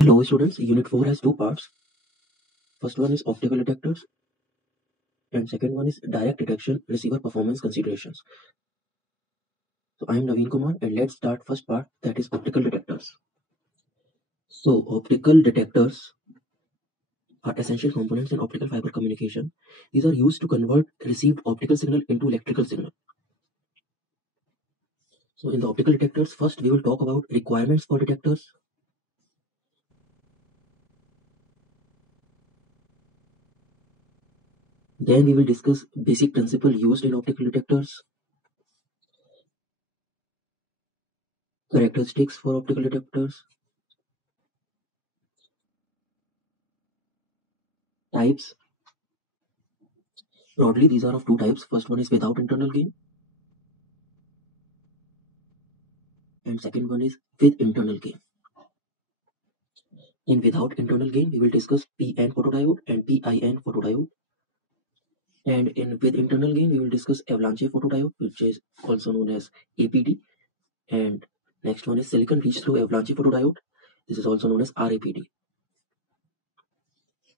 Hello students, Unit 4 has two parts. First one is optical detectors and second one is direct detection receiver performance considerations. So I am Naveen Kumar and let's start first part, that is optical detectors. So optical detectors are essential components in optical fiber communication. These are used to convert received optical signal into electrical signal. So in the optical detectors, first we will talk about requirements for detectors. Then we will discuss basic principle used in optical detectors, characteristics for optical detectors, types. Broadly, these are of two types. First one is without internal gain and second one is with internal gain. In without internal gain, we will discuss PN photodiode and PIN photodiode. And in with internal gain, we will discuss avalanche photodiode, which is also known as APD. And next one is silicon reach through avalanche photodiode. This is also known as RAPD.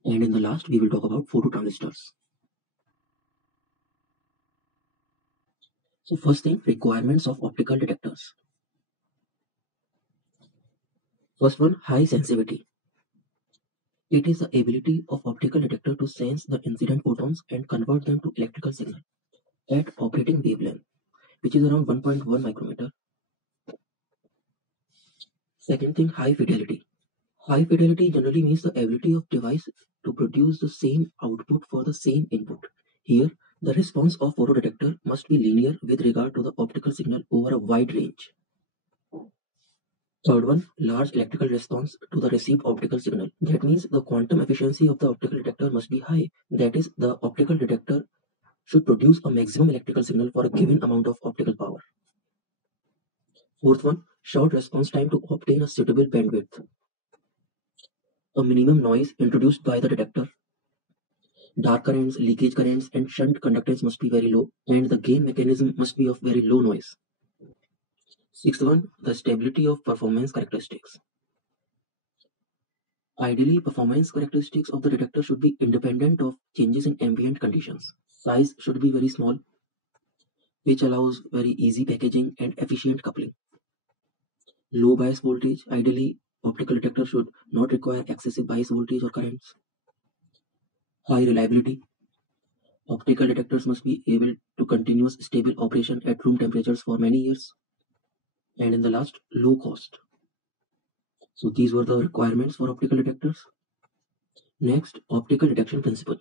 And in the last, we will talk about phototransistors. So first thing, requirements of optical detectors. First one, high sensitivity. It is the ability of optical detector to sense the incident photons and convert them to electrical signal at operating wavelength, which is around 1.1 micrometer. Second thing, high fidelity. High fidelity generally means the ability of device to produce the same output for the same input. Here, the response of photodetector must be linear with regard to the optical signal over a wide range. Third one, large electrical response to the received optical signal. That means the quantum efficiency of the optical detector must be high. That is, the optical detector should produce a maximum electrical signal for a given amount of optical power. Fourth one, short response time to obtain a suitable bandwidth. A minimum noise introduced by the detector. Dark currents, leakage currents, and shunt conductance must be very low, and the gain mechanism must be of very low noise. Sixth one, the stability of performance characteristics. Ideally, performance characteristics of the detector should be independent of changes in ambient conditions. Size should be very small, which allows very easy packaging and efficient coupling. Low bias voltage. Ideally, optical detector should not require excessive bias voltage or currents. High reliability. Optical detectors must be able to continuous stable operation at room temperatures for many years. And in the last, low cost. So these were the requirements for optical detectors. Next, optical detection principle.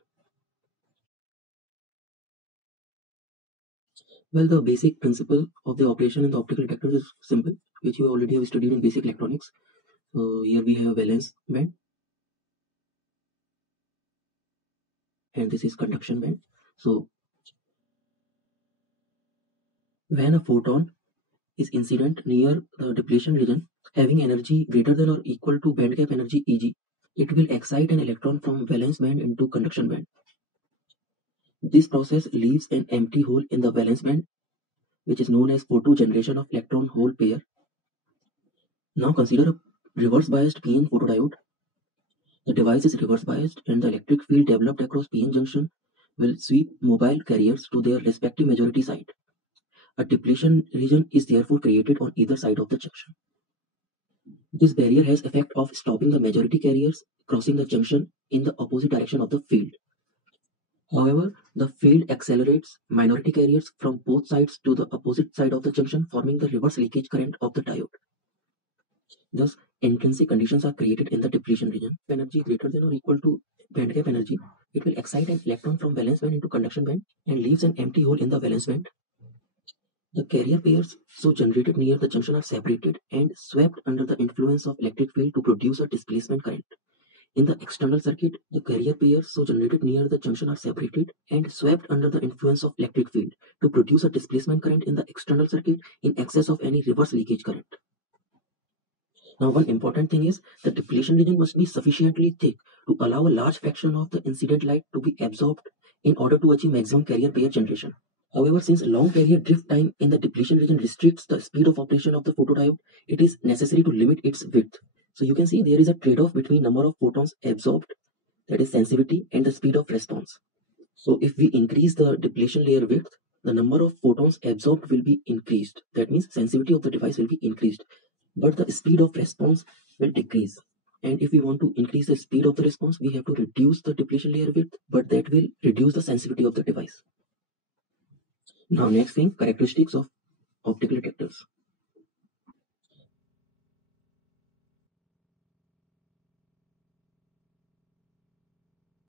Well, the basic principle of the operation in the optical detectors is simple, which you already have studied in basic electronics. So here we have valence band and this is conduction band. So when a photon is incident near the depletion region having energy greater than or equal to band gap energy Eg, it will excite an electron from valence band into conduction band. This process leaves an empty hole in the valence band, which is known as photogeneration of electron hole pair. Now consider a reverse biased PN photodiode. The device is reverse biased and the electric field developed across PN junction will sweep mobile carriers to their respective majority site. A depletion region is therefore created on either side of the junction. This barrier has effect of stopping the majority carriers crossing the junction in the opposite direction of the field. However, the field accelerates minority carriers from both sides to the opposite side of the junction, forming the reverse leakage current of the diode. Thus, intrinsic conditions are created in the depletion region. Energy greater than or equal to band gap energy, it will excite an electron from valence band into conduction band and leaves an empty hole in the valence band. The carrier pairs so generated near the junction are separated and swept under the influence of electric field to produce a displacement current. In the external circuit, the carrier pairs so generated near the junction are separated and swept under the influence of electric field to produce a displacement current in the external circuit in excess of any reverse leakage current. Now, one important thing is the depletion region must be sufficiently thick to allow a large fraction of the incident light to be absorbed in order to achieve maximum carrier pair generation. However, since long carrier drift time in the depletion region restricts the speed of operation of the photodiode, it is necessary to limit its width. So you can see there is a trade-off between number of photons absorbed, that is sensitivity, and the speed of response. So if we increase the depletion layer width, the number of photons absorbed will be increased. That means sensitivity of the device will be increased, but the speed of response will decrease. And if we want to increase the speed of the response, we have to reduce the depletion layer width, but that will reduce the sensitivity of the device. Now next thing, characteristics of optical detectors.